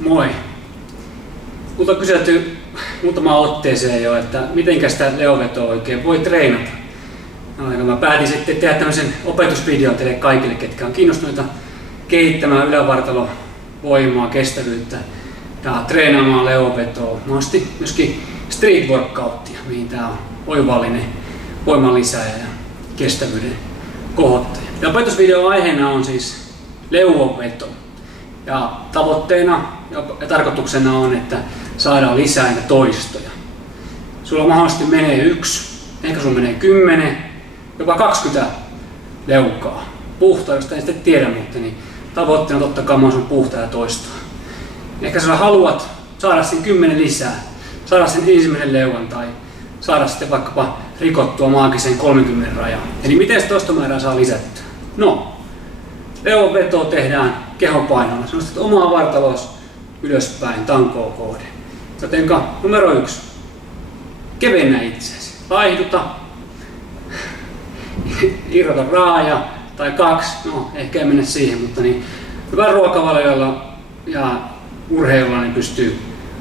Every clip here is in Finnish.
Moi! Multa on kyselty muutamaan otteeseen jo, että mitenkä sitä leovetoa oikein voi treenata. No, mä päätin sitten tehdä tämmöisen opetusvideon teille kaikille, ketkä on kiinnostuneita kehittämään ylävartalon voimaa, kestävyyttä ja treenaamaan leovetoa. Mahdollisesti myöskin street workouttia, mihin tää on oivallinen voiman lisääjä ja kestävyyden kohottaja. Ja opetusvideon aiheena on siis leuanveto. Ja tavoitteena ja tarkoituksena on, että saadaan lisää niitä toistoja. Sulla mahdollisesti menee 1, ehkä sulla menee 10, jopa 20 leukaa. Puhtaa, en sitten tiedä, mutta niin tavoitteena totta kai on sun puhtaa ja toistoa. Ehkä sä haluat saada sen 10 lisää, saada sen ensimmäisen leuan tai saada sitten vaikkapa rikottua maagisen 30 rajan. Eli miten se toistomäärää saa lisättyä? No, leuanvetoa tehdään kehopainolla. Sä nostat omaa vartaloa ylöspäin tankoa kohden. Jotenka numero 1. Kevennä itseäsi. Laihduta. Irrota raaja. Tai 2. No, ehkä ei mennä siihen, mutta niin hyvän ruokavaliolla ja urheilulla niin pystyy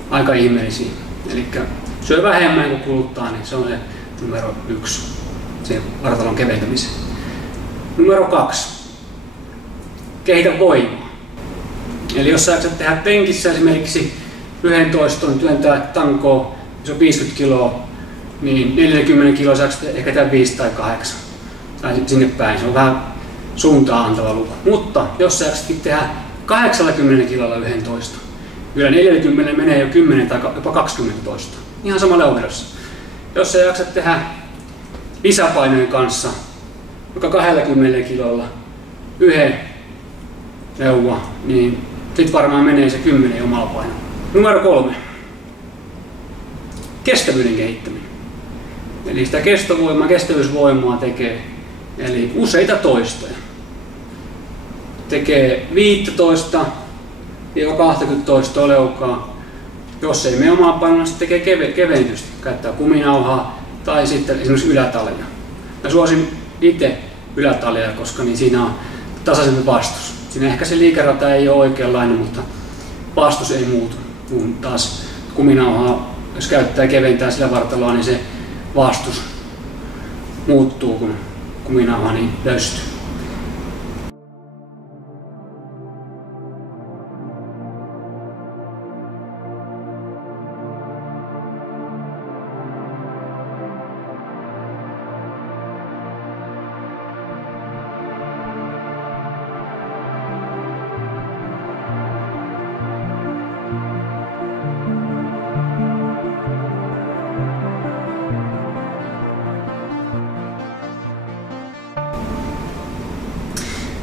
aika ihmeellisiin. Eli syö vähemmän kuin kuluttaa, niin se on se numero 1. Se vartalon keventämisen. Numero 2. Kehitä voimaa. Eli jos sä jaksat tehdä penkissä esimerkiksi 11 työntää tankoa, se on 50 kiloa, niin 40 kiloa sä jaksat ehkä tehdä 5 tai 8. Tai sinne päin, se on vähän suuntaan antava luku. Mutta jos sä jaksatkin tehdä 80 kilolla 11, kyllä 40 menee jo 10 tai jopa 20 toista. Ihan sama leuvedossa. Jos sä jaksat tehdä lisäpainojen kanssa, joka 20 kilolla yhden leuva, niin sit varmaan menee se 10 omalla painolla. Numero 3. Kestävyyden kehittäminen. Eli sitä kestävyysvoimaa tekee. Eli useita toistoja. Tekee 15-20 toistoa leukaa. Jos ei mene omaa painolla, sitten tekee kevennystä. Käyttää kuminauhaa tai sitten esimerkiksi ylätalia. Mä suosin itse ylätalia, koska niin siinä on tasaisempi vastus. Siinä ehkä se liikerata ei ole oikeanlainen, mutta vastus ei muutu. Kun taas kuminauhaa, jos käyttää ja keventää sillä vartaloa, niin se vastus muuttuu, kun kuminauha niin löystyy.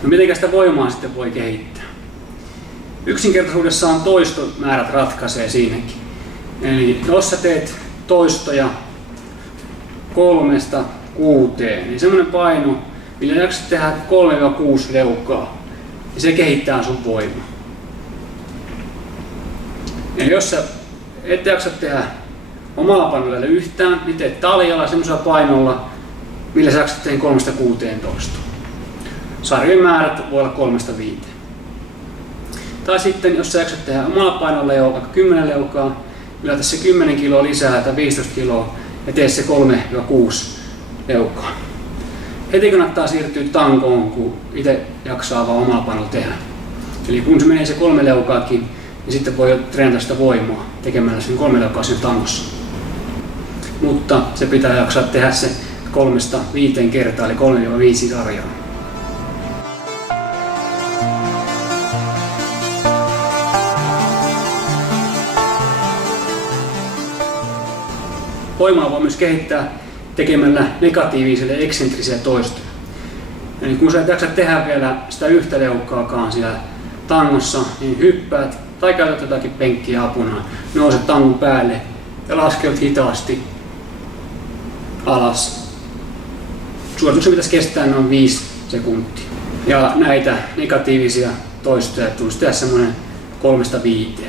No miten sitä voimaa sitten voi kehittää? Yksinkertaisuudessaan toistomäärät ratkaisee siinäkin. Eli jos sä teet toistoja 3-6, niin semmoinen paino, millä jaksat tehdä 3-6 leukaa, niin se kehittää sun voimaa. Eli jos sä et jaksa tehdä omalla painolla yhtään, niin teet taljalla semmoisella painolla, millä sä jaksat tehdä 3-16. Sarjojen määrät voi olla 3-5. Tai sitten jos sä jaksat tehdä omalla painolla jo vaikka 10 leukaa, yllätä se 10 kiloa lisää tai 15 kiloa ja tee se 3-6 leukaa. Heti kannattaa siirtyä tankoon, kun itse jaksaa vaan omalla painolla tehdä. Eli kun se menee se 3 leukaakin, niin sitten voi treenata sitä voimaa tekemällä sen 3 leukaa siinä tangossa. Mutta se pitää jaksaa tehdä se 3-5 kertaa, eli 3-5 sarjaa. Voimaa voi myös kehittää tekemällä negatiiviselle eksentrisiä toistoja. Eli kun sä et jaksa tehdä vielä sitä yhtä leukkaakaan siellä tangossa, niin hyppäät tai käytät jotakin penkkiä apuna, nouset tangon päälle ja laskeut hitaasti alas. Suorituksen pitäisi kestää noin 5 sekuntia. Ja näitä negatiivisia toistoja tulisi tehdä semmoinen 3-5.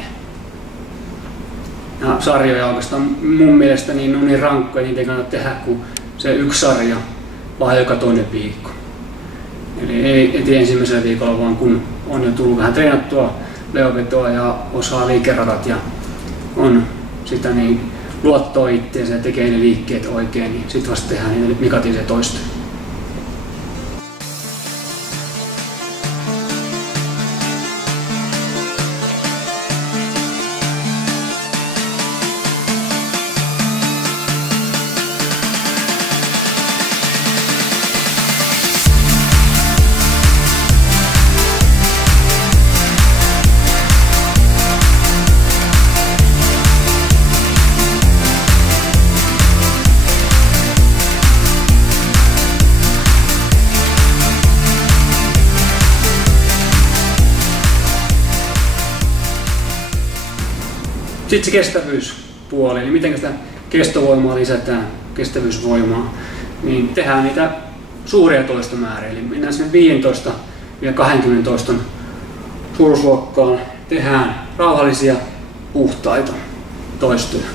Ja sarjoja oikeastaan mun mielestä niin on niin rankkoja, niitä ei kannata tehdä kuin se 1 sarja, vaan joka toinen viikko. Eli ei ensimmäisellä viikolla, vaan kun on jo tullut vähän treenattua leovetoa ja osaa liikeradat ja on sitä niin luottoa itseensä ja tekee ne liikkeet oikein, niin sitten vasta tehdään niitä negatiivisia toistoja. Sitten se kestävyyspuoli, eli miten sitä kestovoimaa lisätään, kestävyysvoimaa, niin tehdään niitä suuria toistomääriä, eli mennään sinne 15 ja 20 toiston suuruusluokkaan, tehdään rauhallisia, puhtaita toistoja.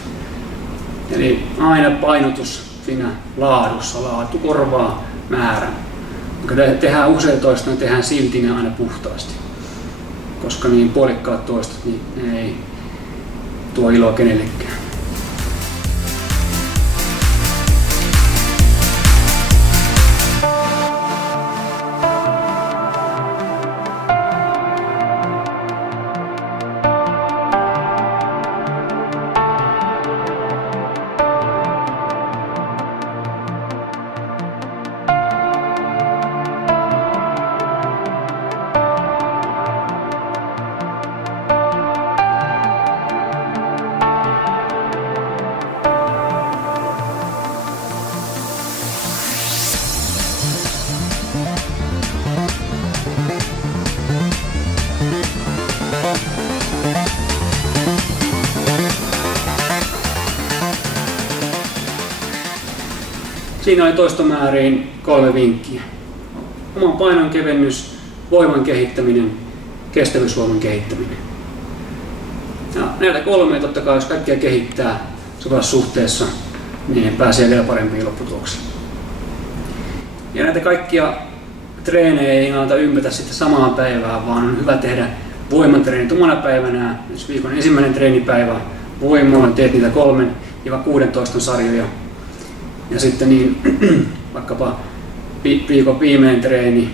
Eli aina painotus siinä laadussa, laatu korvaa määrän. Kun tehdään useita toistoja, tehdään silti ne aina puhtaasti, koska niin puolikkaat toistot, niin ne ei tuo iloa kenellekään. Siinä oli toistomääriin 3 vinkkiä. Oman painon kevennys, voiman kehittäminen, kestävyysvoiman kehittäminen. Ja näitä 3 totta kai, jos kaikkia kehittää sopivassa suhteessa, niin pääsee vielä parempiin lopputuloksiin. Ja näitä kaikkia treenejä ei kannata ympätä sitten samaan päivään, vaan on hyvä tehdä voimantreenit omana päivänä. Jos viikon ensimmäinen treenipäivä voimaa, teet niitä 3-16 sarjoja. Ja sitten niin, vaikkapa viikon viimeinen treeni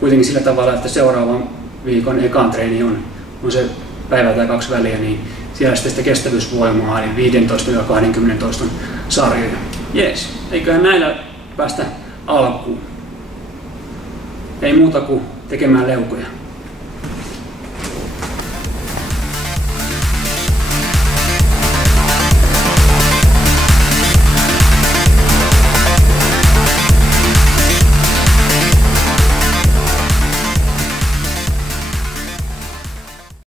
kuitenkin sillä tavalla, että seuraavan viikon ekan treeni on se päivä tai 2 väliä, niin siellä sitten sitä kestävyysvoimaa, eli 15-20 sarjoja. Jees, eiköhän näillä päästä alkuun. Ei muuta kuin tekemään leukoja.